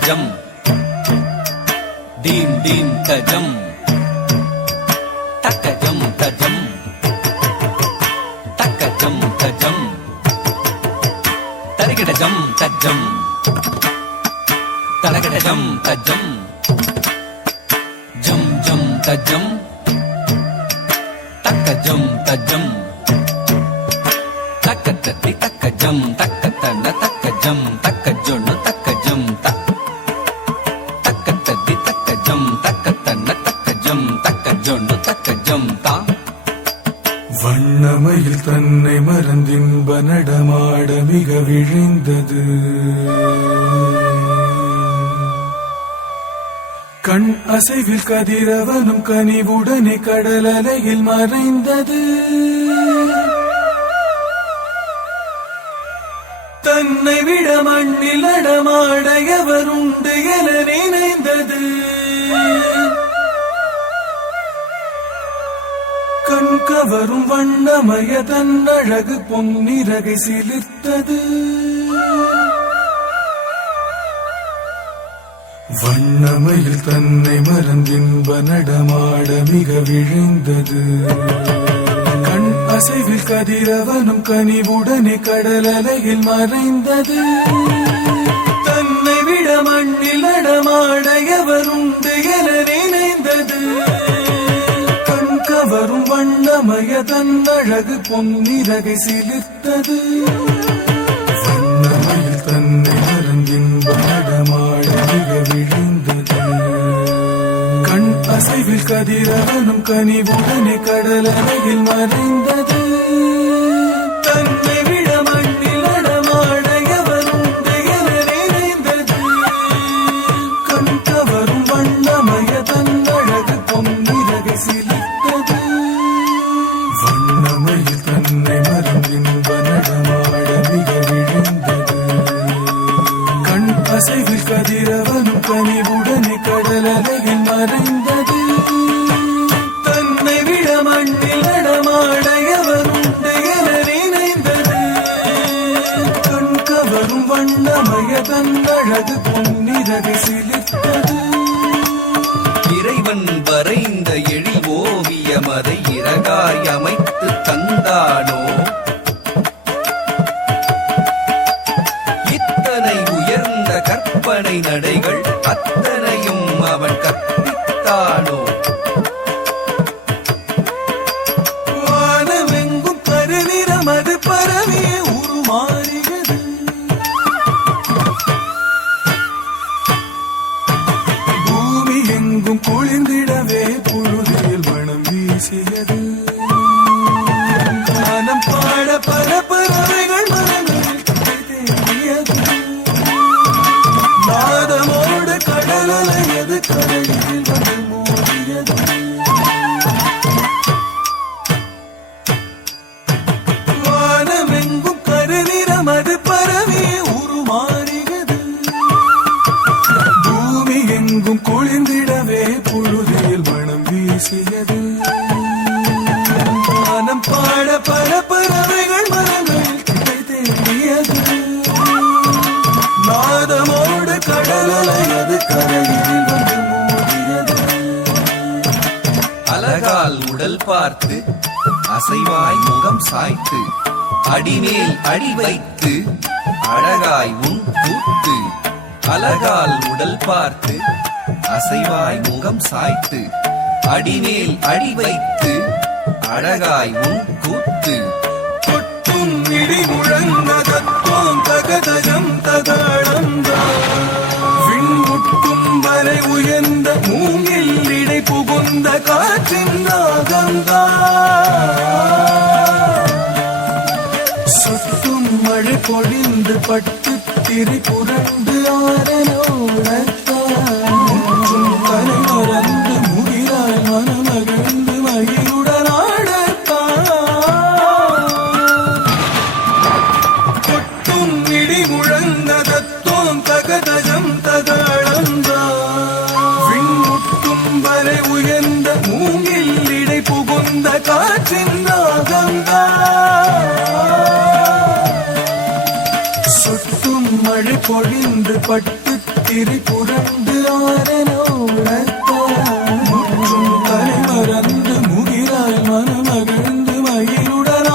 tajam, dim dim tajam, takajam tajam, takajam tajam, tarikadajam tajam, tarakadajam tajam, jam jam tajam, takajam tajam, takatati takajam, takatana takajam, takajonu takajam ta, takatati takajam, takatana takajam, takajonu takajam ta. வண்ணமையில் தன்னை மறந்தின்ப நடமாட மிக விழிந்தது. கண் அசைவில் கதிரவனும் கனிவுடனே கடல் அலையில் மறைந்தது. தன்னை விட மண்ணில் நடமாட எவருண்டு என நினைந்தது. கண் கவரும் வண்ணமய தன்னழகு பொன்னிறகை சிலிர்த்தது. வண்ணமையில் தன்னை மறந்தின்ப நடமாட மிக விழிந்தது. கண் அசைவில் கதிரவனும் கனிவுடனே கடல் அலையில் மறைந்தது. தன்னை விட மண்ணில் நடமாட எவருண்டு என நினைந்தது. கண்கவரும் வண்ணமய தன்னழகு பொன்னிறகை சிலிர்த்தது. வண்ணமயில் தன்னை மறந்தின்ப நடமாட மிக விழுந்தது. கண் அசைவில் கதிரவனும் கனிவுடனே கடல் அலையில் மறைந்தது. தன்னை விட மண்ணில் நடமாட எவருண்டு என நினைந்தது. கண்கவரும் வண்ணமய தன்னழகு பொன்னிறகை சிலிர்த்தது. வண்ணமயில் தன்னை மறந்தின்ப நடமாட மிக விழுந்தது. கண் அசைவில் கதிரவனும் கனிவுடனே கடல் அலையில் மறைந்தது. தன்னை விட மண்ணில் நடமாட எவருண்டு என நினைந்தது. கண்கவரும் வண்ணமய தன்னழகு பொன்னிறகை சிலிர்த்தது. இறைவன் வரைந்த எழில் ஓவியம் அதை இறகாய் அமைத்து தந்தானோ? இத்தனை உயர்ந்த கற்பனை நடைகள் அத்தனையும் அவன் கற்பித்தானோ? வானமெங்கும் கருநிறம் அது பரவிய உருமாறுகிறது. பூமி எங்கும் குளிர்ந்திடவே புழுதியில் மனம் வீசியது. கானம் பாட பல பறவைகள் மரங்களில் தேடியது. நாதமோடு கடல் அலையது கரையில் வந்து மோதியது. வானமெங்கும் கருநிறம் அது பரவிய உருமாறுகிறது. பூமி எங்கும் குளிர்ந்திடவே புழுதியில் மனம் வீசியது. கானம் பாட பல பறவைகள் மரங்களில் தேடியது. நாதமோடு கடல் அலையது கரையில் வந்து மோதியது. அழகால் உடல் பார்த்து அசைவாய் முகம் சாய்த்து அடிமேல் அடி வைத்து அழகாய் உன் கூத்து. அழகால் உடல் பார்த்து அசைவாய் முகம் சாய்த்து அடிமேல் அடி வைத்து அழகாய் உன் கூத்து. கொட்டும் இடி முழங்க தத்துவம் தகதஜம் தகாளந்தான். விண்முட்டும் வரை உயர்ந்த மூங்கில் இடை புகுந்த காற்றின் நாகந்தான். சுட்டும் மழை பொழிந்து பட்டு திரி புரண்டு ஆரனோடத்தான். தலை மறந்து முகிலாய் மனமகிழ்ந்து மகிழுடனாடத்தான். கொட்டும் இடி முழங்க தத்துவம் தகதஜம் தகாளந்தான். விண்முட்டும் வரை உயர்ந்த மூங்கில் இடை புகுந்த காற்றின் நாகந்தான். சுட்டும் மழை பொழிந்து பட்டு திரிபுரந்து ஆரனோடத்தான் முற்றும் தலை மறந்து முகிலாய் மனமகிழ்ந்து மயிலுடனாடத்தான்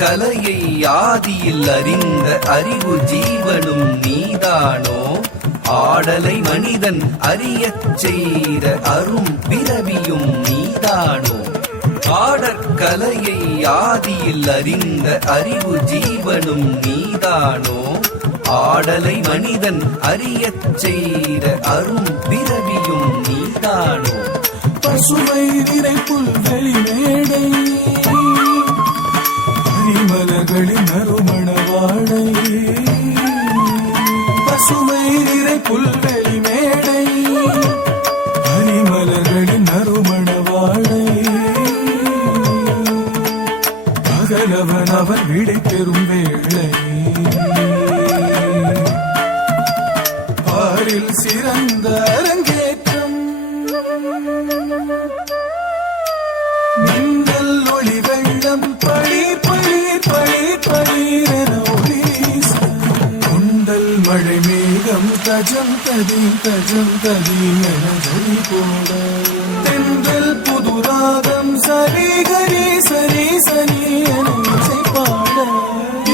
கலையை ஆதியில் அறிந்த அறிவு ஜீவனும் நீதானோ ஆடலை மனிதன் அறியச் செய்த அரும் பிறவியும் நீதானோ ஆடற்கலையை ஆதியில் அறிந்த அறிவு ஜீவனும் நீதானோ ஆடலை மனிதன் அறியச் செய்த அரும் பிறவியும் நீதானோ பசுமை நிறை புல்வெளி மேடை மலர்களின் நறுமண வாடை பசுமை நிறை புல்வெளி மேடை பனிமலர்களின் நறுமண வாடை பகலவன் அவன் விடை பெறும் வேளை பாரில் சிறந்த அரங்கேற்றம் மின்னல் ஒளி வெள்ளம் பளிர் பளிர் பளிர் பளிரென ஒளி கொண்டல் மழை மேகம் தஜம் ததீம் என ஜொலி போட தென்றல் புதுராகம் சரி கரி சரி சரி என இசை பாட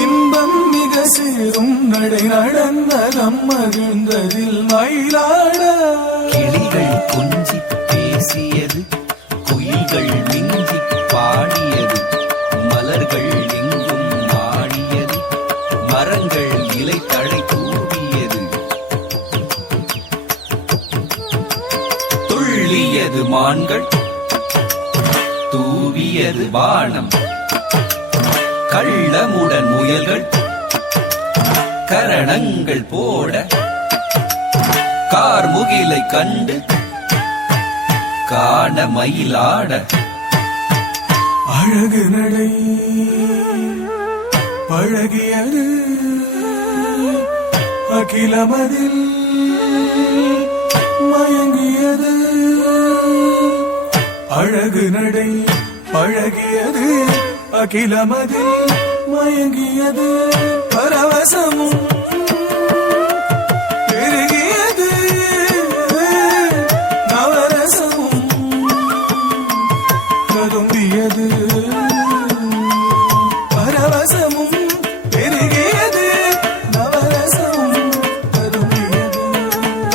இன்பம் மிக சேரும் நடை நடந்தகம் மகிழ்ந்ததில் மயிலாட கிளிகள் கொஞ்சி பேசியது குயில்கள் மிஞ்சி பாடியது மலர்கள் எங்கும் ஆடியது மரங்கள் இலை தழை தூவியது துள்ளியது மான்கள் தூவியது வானம் கள்ளமுடன் முயல்கள் கரணங்கள் போட கார்முகிலை கண்டு காண மயிலாட அழகு நடை பழகியது அகிலமதில் மயங்கியது அழகு நடை பழகியது அகிலமதில் மயங்கியது பரவசமும் பெருகியது நவரசமும் கரும்பியது பரவசமும் பெருகியது நவரசமும் கரும்பியது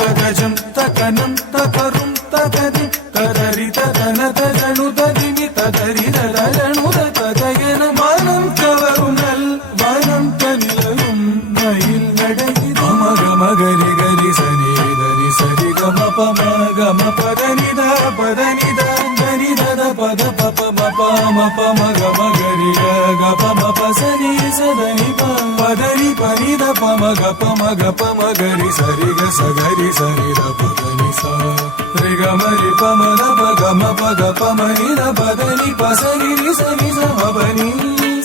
தகஜம் தகனம் தகரும் தகதி ததரி ததன தஜனு ததிமி ததரி ததனு ததயன மனம் கவரும் நல் வனம் தனிலரும் மயில் நடை மக மகரி கரி சரி தரி சரி கம பம கம பதனித பதனித தனி தத பத பப மப மப மக மகரி க பம பசரி சதனி பதனி பனித பம க பம க பம கரி சரி க சகரி சரி த பதனி ச ரி க மரி பம த ப க ம ப க பம ரி த பதனி பசரி ரி சரி ச மபனி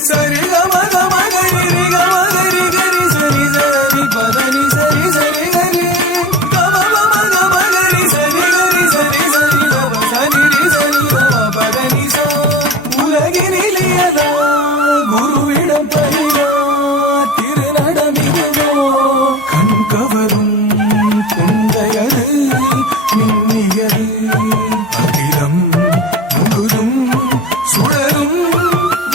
சரி க ம க ம கரி ரி க ம கரி கரி சரி சரி பதனி சரி சரி கரி க ம ப ம க ம கரி சரி கரி சரி சரி த ப சரி ரி சரி த பதனி ச உலகினிலியதா குருவிடம் பரிதா திருநடமிதுவோ கண் கவரும் குந்தையது மின்னியது அகிலம் முழுதும் சுழலும்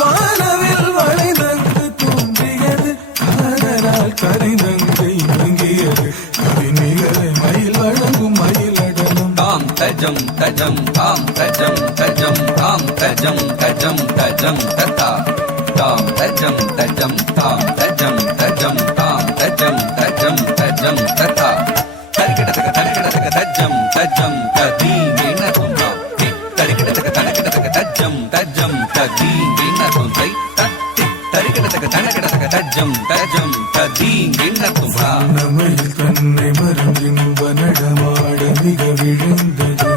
வானவில் வளைந்தங்கு தோன்றியது காதலால் கரைந்தங்கு இறங்கியது கவிநிகரை மயில் வழங்கும் மயிலடலும் தாம் தஜம் தஜம் தாம் தஜம் தஜம் தாம் தஜம் தஜம் தஜம் ததா தாம் தஜம் தஜம் தாம் தஜம் தஜம் தாம் தஜம் தஜம் தஜம் ததா தரிகிடதக தரிகிடதக தஜம் தஜம் ததீங்கின துந்தா தரிகிடதக தரிகிடதக தஜம் தஜம் ததீங்கின துந்தை தத்தி தரிகிடதக தரிகிடதக தஜம் தஜம் ததீங்கின துந்தா நம்மையில் தன்னை மறந்தின்ப நடமாட மிக விழுந்தது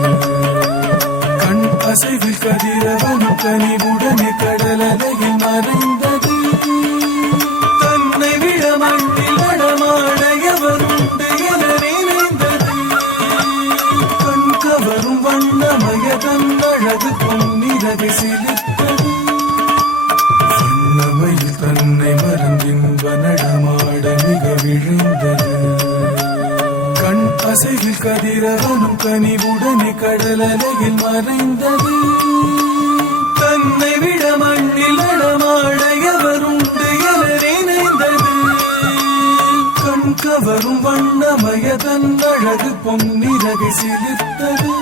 கண் அசைவில் கதிரவன் கனிவுடனே கடலலையில் மறைந்தது தன்னை விட மண்ணில் நடமாட எவருண்டு என நினைந்தது கண் கவரும் வண்ணமய தன்னழகு பொன்னிறகு சிலித்தது வண்ண இளமையில் தன்னை மறந்தின்ப நடமாட மிக விழைந்தது. கண் அசைவில் கதிரவனும் கனிவுடனே கடலலையில் மறைந்தது. தன்னை விட மண்ணில் நடமாட எவருண்டு என நினைந்தது. கண் கவரும் வண்ணமய தன் அழகு பொன்னிறகை சிலிர்த்தது.